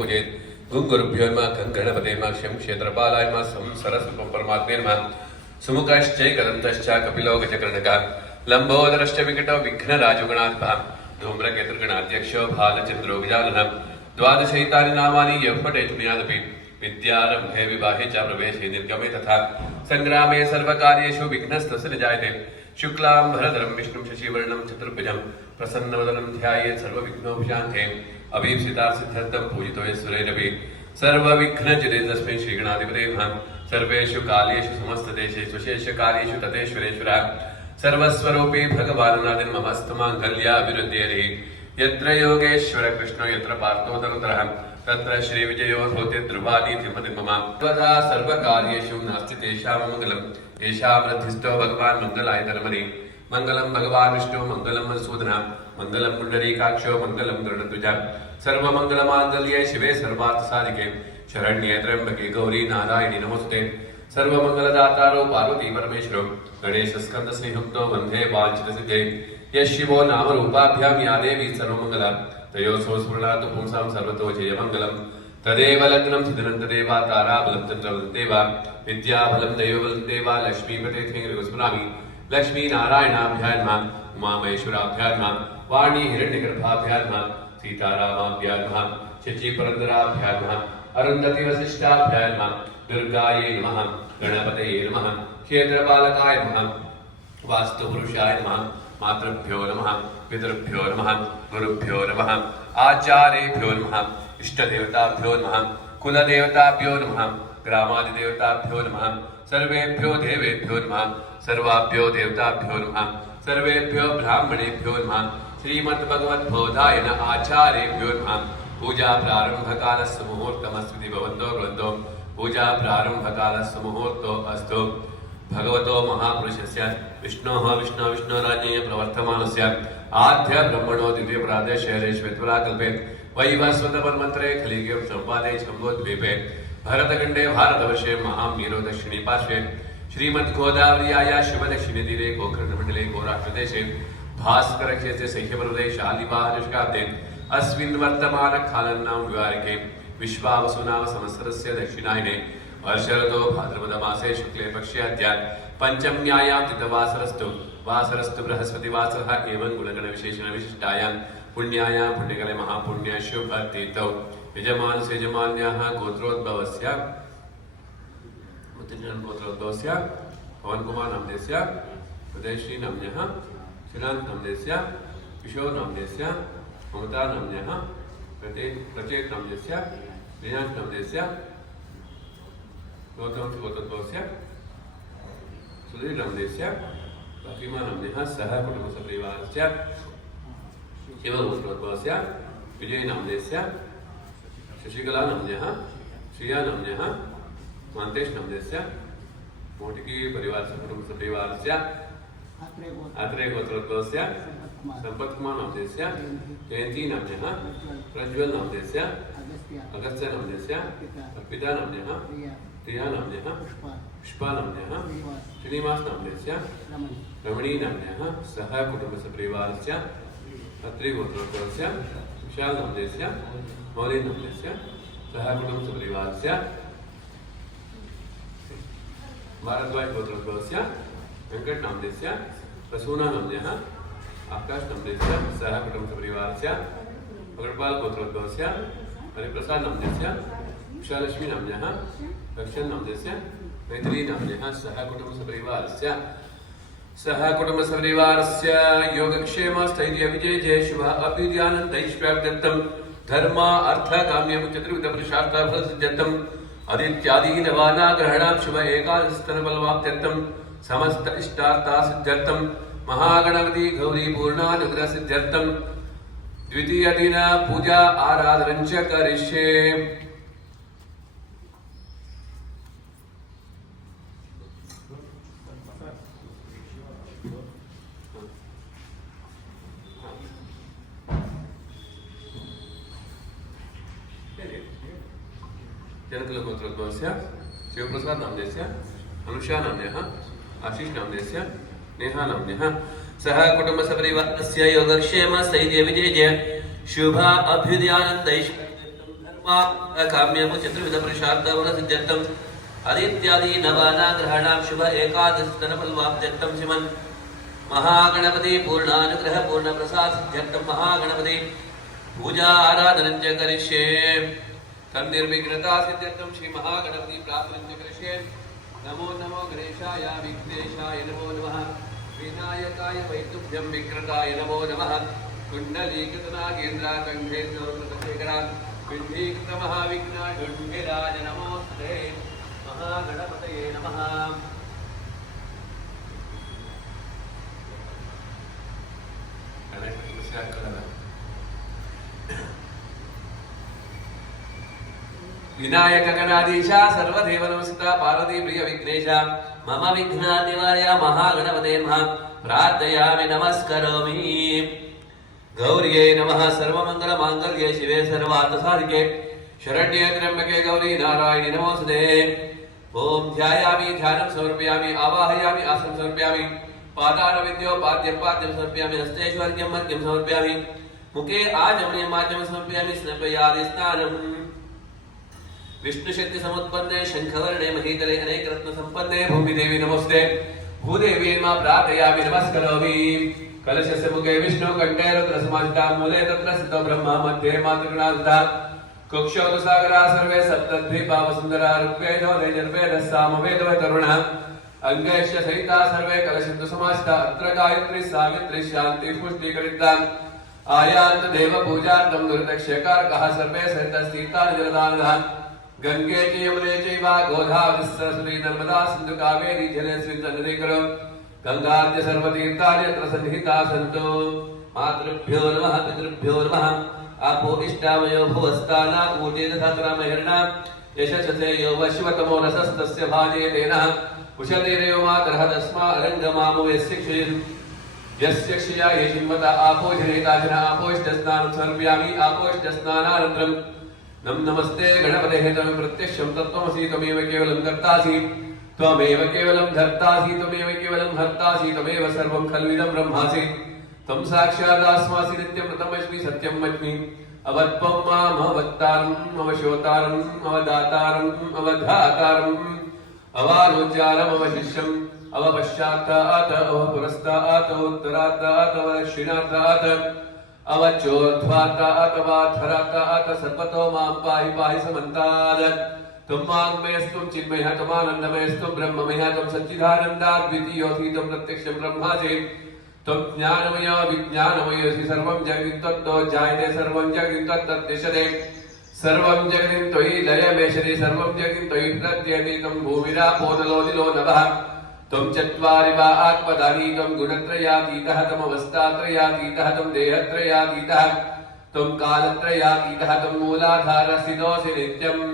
पूजेत् गुंगुरुभ्यो नमः गणपते नमः क्षं क्षेत्रपालाय नमः संसरस्वं परमात्मे नमः सुमुखश्चैकदन्तश्च कपिलो गजकर्णकः लम्बोदरश्च विकटो विघ्नराजगणाधिपः धूम्रकेतुर्गणाध्यक्षो भालचन्द्रो गजाननः द्वादशैतानि नामानि यः पुण्यादपि विद्यारम्भे विवाहे च प्रवेशे निर्गमे तथा संग्रामे सर्वकार्येषु विघ्नस्तस्य न जायते शुक्लाम्बरधरं विष्णुं शशिवर्णं चतुर्भुजं प्रसन्नवदनं ध्यायेत् सर्वविघ्नोपशान्ते अभीप्सितार्थसिद्ध्यर्थं पूजितो यस्वरैरपि सर्वविघ्नचिते तस्मै श्रीगणाधिपते नमः सर्वेषु कालेषु समस्तदेशेषु शेषकार्येषु ततेश्वरेश्वरः सर्वस्वरूपी भगवानुनादिन् ममस्तु माङ्गल्याभिवृद्धेः यत्र योगेश्वर कृष्णो यत्र पार्थो धनुतरः तत्र श्रीविजयो भूते ध्रुवानीति मम सर्वदा सर्वकार्येषु नास्ति तेषां मङ्गलम् येषां वृद्धिस्थो भगवान् मङ्गलाय धर्मणि मङ्गलं भगवान् विष्णु मङ्गलं मधुसूदनः मङ्गलं पुण्डरीकाक्षो मङ्गलं गरुडध्वजः सर्वमङ्गलमाङ्गल्ये शिवे सर्वार्थसाधिके शरण्ये त्र्यम्बके गौरी नारायणि नमोस्तुते सर्वमङ्गलदातारो पार्वती परमेश्वरो गणेशस्कन्दश्रीयुक्तो वन्दे वाञ्छितसिद्धे यः शिवो नामरूपाभ्यां या देवी सर्वमङ्गला तयोः स्मरणात् पुंसां सर्वतो जयमङ्गलं तदेव लग्नं सुदिनं तदेव ताराबलं चन्द्रबलं देव विद्याबलं दैवबलं देव लक्ष्मीपते स्मरामि लक्ष्मीनारायणाभ्यां नमः उमामहेश्वराभ्यां नमः वाणी हिरण्यगर्भाभ्यां नमः सीतारामाभ्यां नमः शचीपुरन्दराभ्यां नमः अरुन्धती वसिष्ठाभ्यां नमः दुर्गायै नमः गणपतये नमः क्षेत्रपालकाय नमः वास्तुपुरुषाय नमः मातृभ्यो नमः पितृभ्यो नमः गुरुभ्यो नमः आचार्येभ्यो नमः इष्टदेवताभ्यो नमः कुलदेवताभ्यो नमः ग्रामादिदेवताभ्यो नमः सर्वेभ्यो देवेभ्यो नमः सर्वाभ्यो देवताभ्यो नमः सर्वेभ्यो ब्राह्मणेभ्यो नमः श्रीमद्भगवद्बोधायन आचार्येभ्यो नमः पूजा प्रारंभकालस्य मुहूर्तमस्ति भवन्तो भवन्तो पूजा प्रारंभकालस्य मुहूर्तो अस्तु भगवतो महापुरुषस्य विष्णोराज्ञेय प्रवर्तमानस्य आद्य ब्रह्मणो द्वितीयप्रादेशेश्वेश्वराकल्पे वैवस्वतपरमन्त्रे कलिगे सम्पादे शम्भोद्वीपे भरतखण्डे भारतवर्षे महामीरो दक्षिणे पार्श्वे श्रीमद्गोदावर्याः शिवदक्षिणतीरे गोकर्णमण्डले गोराष्ट्रदेशे भास्करक्षेत्रे सह्यपर्वते शालिवाहनष्काब्दे अस्मिन् वर्तमानकालन्नाम विवारिके विश्वावसुनाम संवत्सरस्य दक्षिणायने वर्षरतो भाद्रपदमासे शुक्ले पक्षे अद्य पंचम्यायां तिथवासरस्तु बृहस्पतिवासरः एवं गुणगणविशेषणविशिष्टायां पुण्यायां पुण्यकले महापुण्य शुभतीर्थौ यजमानस्य यजमान्याः गोत्रोद्भवस्य पवनकुमार नामदेस्य उदयश्री नाम्नः शिलान्त नामदेस्य किशोर नामदेस्य ममता नाम्नः प्रचेत नामदेस्य दिनांक नामदेस्य गौतमस्य सुधीर नामदेस्य प्रतिमा नाम्नः सह कुटुम्बसपरिवारस्य शिवगोत्रोद्भवस्य विजय नामदेस्य शशिकला नाम्नः श्रिया नाम्नः मान्तेश नामदेस्य मोटिकी परिवारस्य कुटुम्बसपरिवारस्य आत्रेय गोत्रोद्भवस्य संपत्कुमार नामदेस्य जयंती नाम्नः प्रज्वल नामदेस्य अगस्त्य नामदेस्य अर्पिता नाम्नः प्रिया नाम्नः पुष्पा नाम्नः श्रीनिवास नामदेस्य रमणी नाम्नः सह कुटुम्बसपरिवारस्य अत्रि गोत्रोद्भवस्य विशाल नामदेस्य मौली नामदेस्य सह कुटुम्बसपरिवारस्य भारद्वाज गोत्रोद्भवस्य वेंकट नामदेस्य प्रसूना नाम्नः आकाश नामदेस्य सह कुटुम्बसपरिवारस्य अग्रपाल गोत्रोद्भवस्य हरिप्रसाद नामदेस्य उषालक्ष्मी नाम्नः दक्षिण नामदेस्य मैथिली नाम्नः सह कुटुम्बसपरिवारस्य योगक्षेम स्थैर्य विजय जय शुभ अभ्युदयानन्दैश्वर्यदत्तं धर्म अर्थ काम्यं चतुर्विध पुरुषार्थ फलसिद्ध्यर्थम् आदित्यादीनवानाग्रहणां शुभ एकादशस्तनबलवाप्त्यर्थं समस्त इष्टार्थसिद्ध्यर्थं महागणपति गौरी पूर्णानुग्रहसिद्ध्यर्थं द्वितीय दिन पूजा आराधनं च करिष्ये। जनकुलगोत्रोद्भवस्य शिवप्रसाद नामदेस्य अनुषा नाम्नः आशीष नामदेस्य नेहा नाम्नः सह कुटुम्बसपरिवारस्य योगक्षेम स्थैर्य विजय शुभ अभ्युदयानन्दैश्वर्यदत्तं काम्यमु चतुर्विधपुरुषार्थवरसिद्ध्यर्थम् आदित्यादि नवानाग्रहाणां शुभ एकादशतनफलवाप्त्यर्थं श्रीमन् महागणपति पूर्णानुग्रह पूर्णप्रसाद सिद्ध्यर्थं महागणपति पूजा आराधनं च करिष्ये तन्निर्विघ्नता सिद्ध्यर्थं श्री महागणपति प्रार्थनं च करिष्ये नमो नमो गणेशाय विघ्नेशाय नमो नमः विनायकाय वैतुभ्यं विघ्नताय नमो नमः कुण्डलीकृतनागेन्द्राकण्ठेन्द्रशेखरा विघ्नीकृतमहाविघ्नाढुण्डिराज नमोऽस्ते महागणपतये नमः विनायक गणाधीशा सर्वदेव नमस्कृता पार्वती प्रिय विघ्नेश मम विघ्नानिवार्य महागणपते नमः प्रार्थयामि नमस्करोमि गौर्ये नमः सर्वमङ्गलमाङ्गल्ये शिवे सर्वार्थसाधिके शरण्ये त्र्यम्बके गौरी नारायणि नमोऽस्तुते ओम ध्यायामि ध्यानं समर्पयामि आवाहयामि आसनं समर्पयामि पादारविद्यो पाद्यं पाद्यं समर्पयामि हस्तेषु अर्घ्यं अर्घ्यं समर्पयामि मुखे आचमनीयं आचमनं समर्पयामि स्नापयामि स्नानम् विष्णुशक्ति समुत्पन्ने शंखवर्णे महीतले अनेक रत्न संपन्ने भूमिदेवी नमोस्ते भूदेवी मा प्रार्थयामि नमस्करोमि कलशस्य मुखे विष्णु कंठे रुद्रसमाहिता मूले तत्र स्थितो ब्रह्मा मध्ये मातृगणाधिता कुक्षौ तु सागरा सर्वे सप्तद्वीपा वसुन्धरा ऋग्वेदो यजुर्वेदः सामवेदो तरुणः अंगैश्च सहिता सर्वे कलशन्तु समाहिता अत्र गायत्री सावित्री शान्ति पुष्टिकरिता आयान्त देव पूजार्थं दुर्दक्षकारकः सर्वे सहितस्थिता जलदानः गंगे च यमुने चैव गोदावरी सरस्वती नर्मदा सिन्धु कावेरी जलेऽस्मिन् सन्निधि कुरु गंगाद्य सर्वतीर्थानि यत्र सन्निहिताः सन्तु मातृभ्यो नमः पितृभ्यो नमः आपो इष्टामयो भुवस्ताना ऊर्जे दधातरामहिर्णा यशसे यो वश्वतमो रसस्तस्य भाजे तेनः उषतीरेयो मातरः तस्मा अरङ्गमामो यस्य क्षया यशिन्वता आपो जनेता जना आपोष्टस्नानं समर्पयामि आपोष्टस्नानानन्तरं नमस्ते गणपते त्वं प्रत्यक्षं तत्त्वमसि त्वमेव केवलं कर्तासि त्वमेव केवलं धर्तासि त्वमेव केवलं हर्तासि त्वमेव सर्वं खल्विदं ब्रह्मासि त्वं साक्षादास्मासि नित्यं प्रथमस्मि सत्यं वच्मि अवत्वं मामवत्तारम् अवशोतारम् अवदातारम् अवधातारम् अवालोचारम् अवशिष्यम् अवपश्चात्तात् अवपुरस्तात् उत्तरात्तात् अवदक्षिणात्तात् अवचोर्ध्वात्तात् अवाधरात्तात् सर्वतो मां पाहि पाहि समन्तात् त्वं वाङ्मयस्त्वं चिन्मयः त्वमानन्दमयस्त्वं ब्रह्ममयः त्वं सच्चिदानन्दाद्वितीयोऽसि त्वं प्रत्यक्षं ब्रह्मासि त्वं ज्ञानमयो विज्ञानमयोऽसि सर्वं जगति त्वत्तो जायते सर्वं जगति त्वत्तद्दिश्यते सर्वं जगति त्वयि लयमेषति सर्वं जगति त्वयि प्रत्ययति त्वं भूमिरापो नलो निलो नभः त्वं चत्वारि वा आत्मदानि त्वं गुणत्रयातीतः त्वमवस्थात्रयातीतः त्वं देहत्रयातीतः त्वं कालत्रयातीतः त्वं मूलाधारस्थितोऽसि नित्यम्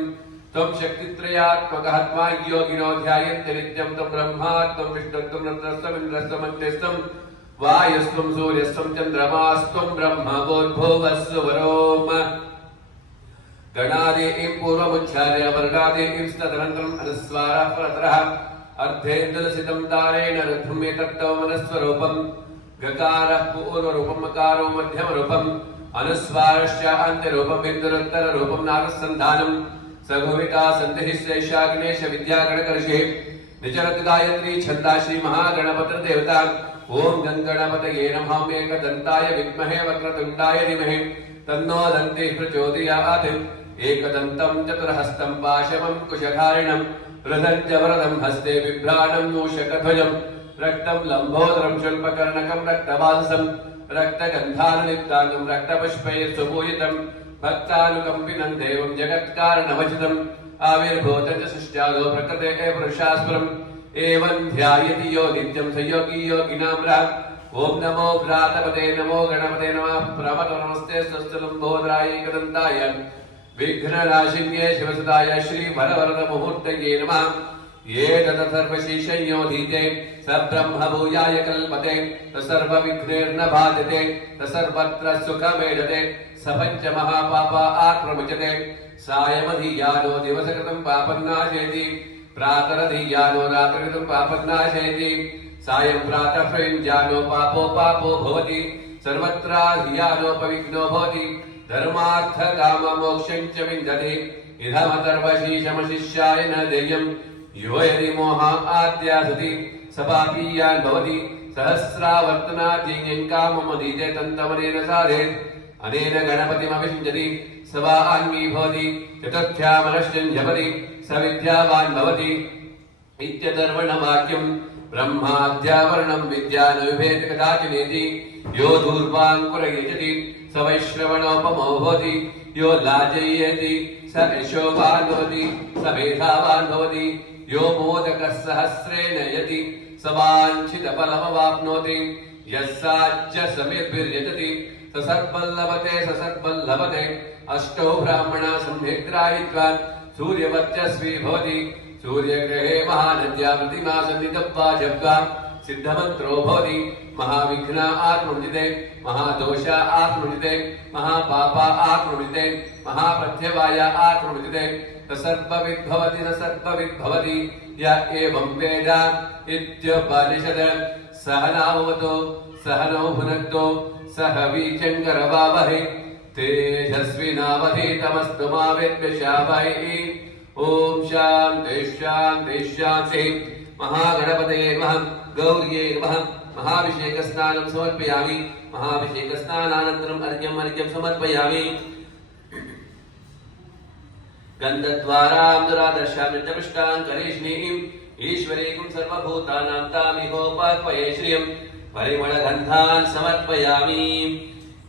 त्वं शक्तित्रयात्मकः त्वां योगिनो ध्यायन्ति नित्यं त्वं ब्रह्मा त्वं विष्णुत्वं रुद्रस्त्वमिन्द्रस्त्वमन्त्यस्त्वं वायुस्त्वं सूर्यस्त्वं चन्द्रमास्त्वं ब्रह्म भूर्भुवस्सुवरोम गणादेवीं पूर्वमुच्चार्य वर्गादेवीं तदनन्तरम् अनुस्वारः परतरः अर्धेन्दुलसितं तारेण रथमेतत्तवमनस्वरूपम् गकारः पूर्वरूपम् अकारो मध्यमरूपम् अनुस्वारश्च अन्त्यरूपम् बिन्दुरुत्तररूपम् नारसन्धानम् सघुविता सन्धिः श्रेषा गणेश विद्यागणकर्षे निचरत् गायत्री छन्दा श्री महागणपतिर्देवता ओम गणगणपतये नमः एकदन्ताय विद्महे वक्रतुण्डाय धीमहि तन्नो दन्तिः प्रचोदयात् एकदन्तं चतुर्हस्तं पाशमं कुशधारिणं रथं च वरदं हस्ते बिभ्राणं मूषकध्वजं रक्तं लम्बोदरं शुल्पकर्णकं रक्तवाससं रक्तगन्धानुलिप्ताङ्गं रक्तपुष्पैः सुपूजितं भक्तानुकम्पिनं देवं जगत्कारणमजितम् आविर्भूतं च सृष्ट्यादो प्रकृतेः पुरुषास्परम् एवं ध्यायति यो नित्यं स योगी योगिनां प्राक् ओम नमो भ्रातपते नमो गणपते नमः प्रमतो नमस्ते स्वस्तिलम्बोदराय एकदन्ताय विघ्ननाशिन्ये शिवसुताय श्री वरवरद मुहूर्तये नमः ये तदथर्वशीर्षयोधीते स ब्रह्म भूयाय कल्पते स सर्वविघ्नैर्न बाधते स सर्वत्र सुखमेधते स पञ्चमहापापा आक्रमुच्यते सायमधियानो दिवसकृतं पापन्नाशयति प्रातरधियानो रात्रिकृतं पापन्नाशयति सायं प्रातः प्रयुञ्जानो पापो पापो भवति सर्वत्राधियानोपविघ्नो भवति धर्मार्थ काम मोक्षं च विन्दति इदमतर्वशीशमशिष्याय न देयम् यो यदि मोहाद्यासति स पापीयान् भवति सहस्रावर्तनाद्यं काममदीते तन्तमनेन साधेत् अनेन गणपतिमविषिञ्चति स वा आन्मी भवति चतुर्थ्यामनश्चं जपति स विद्यावान् भवति इत्यतर्वणवाक्यम् ब्रह्माद्यावरणं विद्या न विभेद कदाचिनेति यो धूर्वाङ्कुरयजति स वैश्रवणोपमो भवति यो लाजयेति स यशोवान् भवति स मेधावान् भवति यो मोदकः सहस्रेण यति स वाञ्छितफलमवाप्नोति यस्साच्च समेद्भिर्यजति स सद्बल्लभते अष्टौ ब्राह्मणा सम्यक् ग्राहीत्वा सूर्यवर्चस्वी भवति सूर्यग्रहे महानद्या प्रतिमा सन्निधत्वा जप्त्वा सिद्धमन्त्रो भवति महाविघ्ना आत्मनुदिते महादोषा आत्मनुदिते महापापा आत्मनुदिते महाप्रत्यवाया आत्मनुदिते सर्वविद्भवति य एवं वेद इत्युपनिषद सहनाववतु सहनौ भुनक्तु सह वीर्यङ्करवावहै तेजस्विनावधीतमस्तु मा विद्विषावहै ओम शांति शांति शांति महागणपतये नमः गौर्ये नमः महाभिषेक स्नानं समर्पयामि महाभिषेक स्नानानन्तरम् अर्घ्यं समर्पयामि गन्धद्वारां दुरादर्शां नृत्यपुष्टां करिष्णीम् ईश्वरीं सर्वभूतानां तामिहोपात्मये श्रियं परिमलगन्धान् समर्पयामि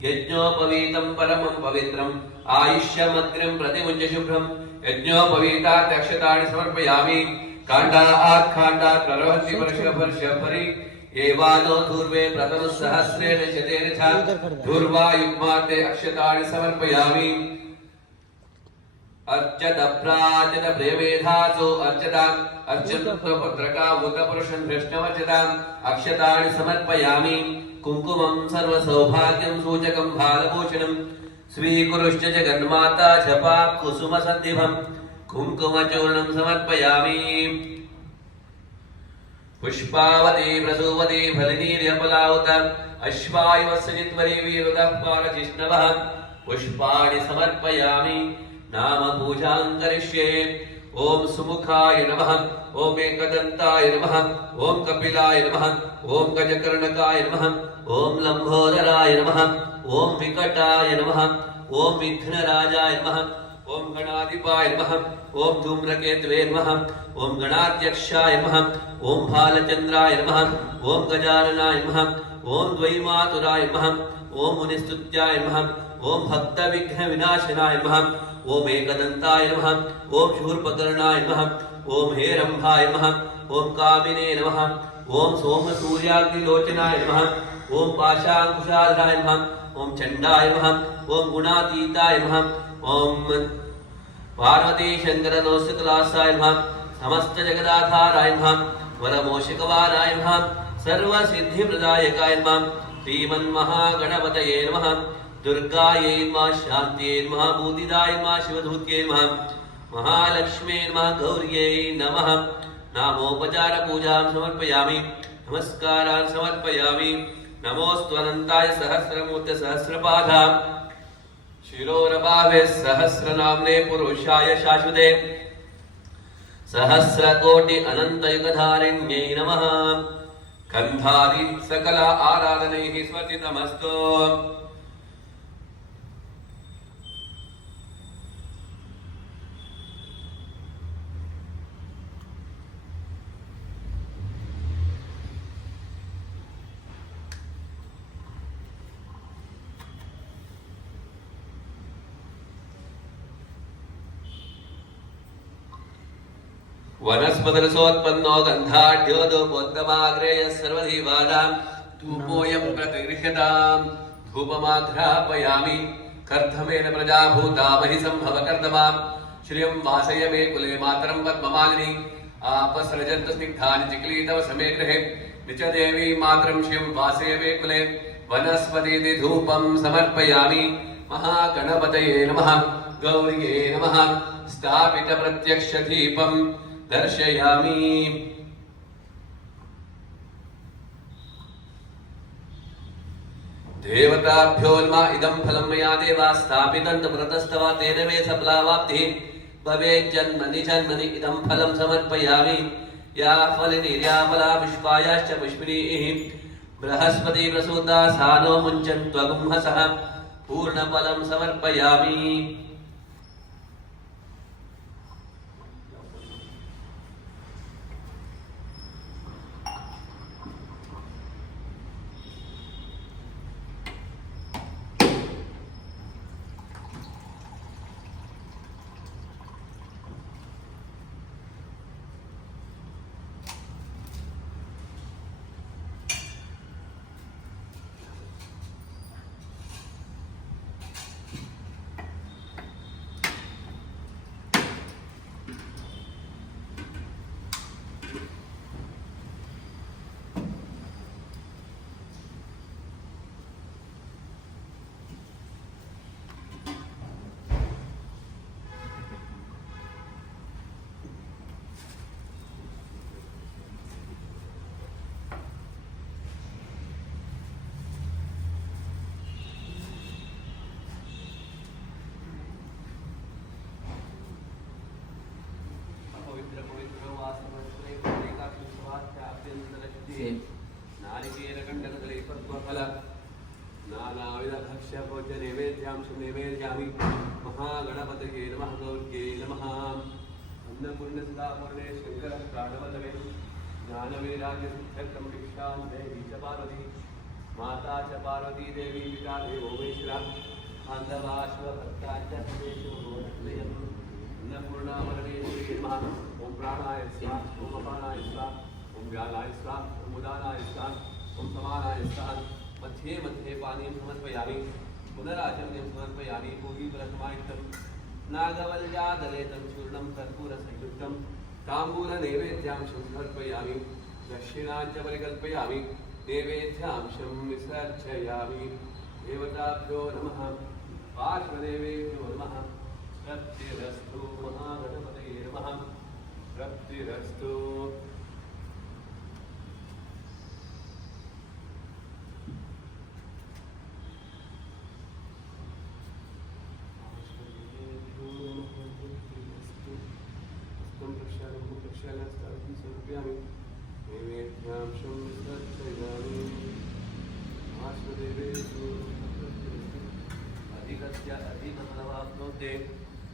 यज्ञोपवीतं परमं पवित्रम् आयुष्यमग्रं प्रतिमुञ्च शुभ्रम् यज्ञोपवीतात् अक्षतानि समर्पयामि काण्डात् खाण्डात् प्ररोहन्ति वर्षपरि एवानो धूर्वे प्रथमः सहस्रेण शतेन च धूर्वा युग्माते अक्षतानि समर्पयामि अर्चत प्राचत प्रेमेधासो अर्चताम् अर्चन्तपत्रका भूतपुरुषं भ्रष्टमर्चताम् अक्षतानि समर्पयामि कुङ्कुमं सर्वसौभाग्यं सूचकं भालभूषणम् स्वीकुरुश्च जगन्माता जपात् कुसुमसन्निभम् कुङ्कुमचूर्णं समर्पयामि पुष्पावती प्रसूवती फलिनीर्यपलावत अश्वायुवस्यजित्वरी वीरुदः पारजिष्णवः पुष्पाणि समर्पयामि नाम पूजां करिष्ये ओम सुमुखाय नमः ओम एकदन्ताय नमः ओम कपिलाय नमः ओम गजकर्णकाय नमः ओम लंबोदराय नमः ओम विकटाय नमः ओम विघ्नराजाय नमः ओम गणाधिपाय नमः ओम धूम्रकेतवे नमः ओम गणाध्यक्षाय नमः ओम भालचंद्राय नमः ओम गजाननाय नमः ओम द्वैमातुराय नमः ओम मुनिस्तुत्याय नमः ओम भक्त विघ्न विनाशनाय नमः ओम एकदन्ताय नमः ओम शूर्पकर्णाय नमः ओम हेरंभाय नमः ओम कामिने नमः ओम सोम सूर्याग्निलोचनाय नमः ओम पाशांकुशाधराय नमः ओम चंडाय नमः ओम गुणातीताय नमः ओम पार्वती शंकर नोस्तुलासाय नमः समस्त जगदाधाराय नमः वरमोषिकवाराय नमः सर्वसिद्धिप्रदायकाय नमः श्रीमन्महागणपतये नमः दुर्गायै नमः शान्त्यै नमः बुद्धिदाय नमः शिवधूत्यै नमः महालक्ष्म्यै नमः गौर्यै नमः नामोपचार पूजां समर्पयामि नमस्कारान् समर्पयामि नमोऽस्तु अनन्ताय सहस्रमूर्ते सहस्रपादा शिरोरभावे सहस्रनाम्ने पुरुषाय शाश्वते सहस्रकोटि अनन्तयुगधारिण्यै नमः गन्धादि सकल आराधनैः स्वर्जितमस्तु वनस्पतिरसोत्पन्नो गन्धाढ्योदोपोत्तमाग्रेयः सर्वधीवानां धूपोऽयं प्रतिगृह्यताम् धूपमाघ्रापयामि कर्धमेन प्रजाभूता महि सम्भव कर्दमां श्रियं वासय मे कुले मातरं पद्ममालिनी आपसृजन्तु स्निग्धानि चिक्लीतव समे गृहे निच देवी मातरं श्रियं वासय मे कुले वनस्पतिति धूपं समर्पयामि महागणपतये नमः गौर्ये नमः स्थापित प्रत्यक्ष दीपं दर्शयामि देवताभ्योन्मा इदं फलं मया देवा स्थापितं व्रतस्तव तेन मे सफलावाप्तिः भवेज्जन्मनि जन्मनि इदं फलं समर्पयामि या फलिनीर्याफला विश्वायाश्च पुष्पिणीः बृहस्पति प्रसूता सानो मुञ्चन्त्वगुंहसः पूर्णफलं समर्पयामि। महागणपतये नमः गौर्ये नमः अन्नपूर्णसदापूर्णे शङ्करः प्राणवल्लभे ज्ञानवैराग्यसिद्ध्यर्थं भिक्षां देवी च पार्वती माता च पार्वती देवी पिता देवो महेश्वरः बान्धवाश्वभक्ता च अन्नपूर्णामरणेश्वरी नमः ॐ प्राणाय स्वाहा ॐ अपानाय स्वाहा ॐ व्यालाय स्वाहा ॐ उदानाय स्वाहा ॐ समानाय स्वाहा मध्ये मध्ये पानीं समर्पयामि पुनराचम्यं समर्पयामि पूगीफलसमायुक्तं नागवल्यादलेतं चूर्णं कर्पूरसंयुक्तं ताम्बूलनैवेद्यांशं समर्पयामि दक्षिणाञ्च परिकल्पयामि नैवेद्यांशं विसर्जयामि देवताभ्यो नमः पार्श्वदेवेभ्यो नमः तृप्तिरस्तु महागणपतये नमः तृप्तिरस्तु।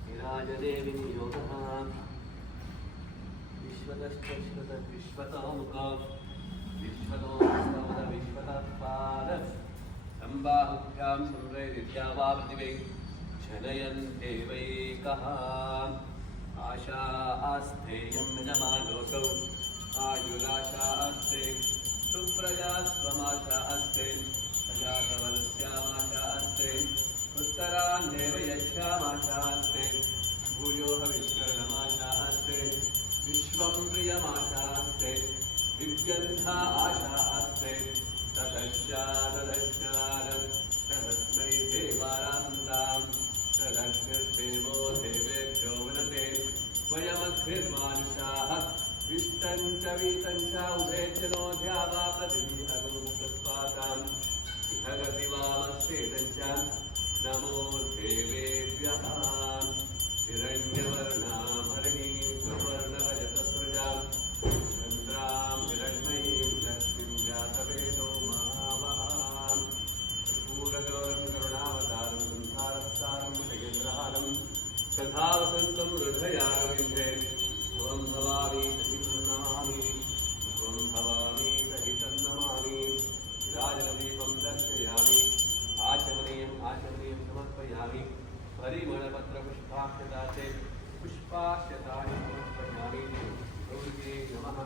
विराजदेविनियोगः विश्वतोमुखा विश्वतोमुखा विश्वतपाद संबाहुभ्यां संवैरित्या वा प्रतिभे जनयन् देवैकः आशा आस्तेयं यजमानोऽसौ आयुराशा अस्ते सुप्रजा स्वमाशा अस्ते प्रजातवनस्यामाशा अस्ते उत्तरान्नेव यज्ञामाशा अस्ते भूयो हविष्करणमाशा अस्ते विश्वं प्रियमाशा अस्ते दिव्यन्था आशा अस्ते तदस्मै देवारान्तां तदग्निर्देवो देवेभ्यो वनते स्वयमग्निर्मानुषाः विष्टं च वीतं च उभे जनो ध्यावा प्रतिभिः अगुंसत्पाताम् इहगति वामस्तेतं च नमो देवेभ्यः हिरण्यवर्णाभरणीं स्ववर्णरजतस्रजां चन्द्रां हिरण्मयीं लक्ष्मीं जातवेदो महामहां कर्पूरगौरं करुणावतारं संसारस्तारं भुजगेन्द्रहारं तथा वसन्तं हृदयारविन्दे त्वं भवामि सहितं नमामि त्वं भवामि सहितं नमामि विराजनदीपं दर्शयामि आचमनीयं समर्पयामि परिमलपत्रपुष्पाक्षताचे पुष्पाक्षतानि समर्पयामि गौर्ये नमः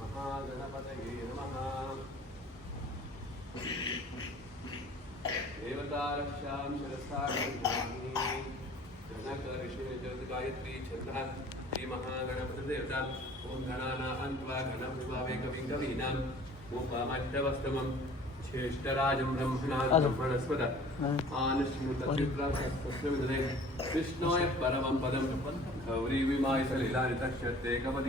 महागणपतये नमः देवतारक्षां शिरसा गृह्णामि जनकऋषिर्जगद्गायत्री छन्दः श्रीमहागणपतिदेवता ॐ गणानां त्वा गणप्रभावे कविं कवीनां उपमष्टवस्तमम् श्रेष्ठराजं ब्रह्मणां ब्रह्मणस्पद आनुष्मृतचित्रास्तस्मिन् विष्णोः परमं पदं गौरी विमाय सलिलानि तस्यते कपदि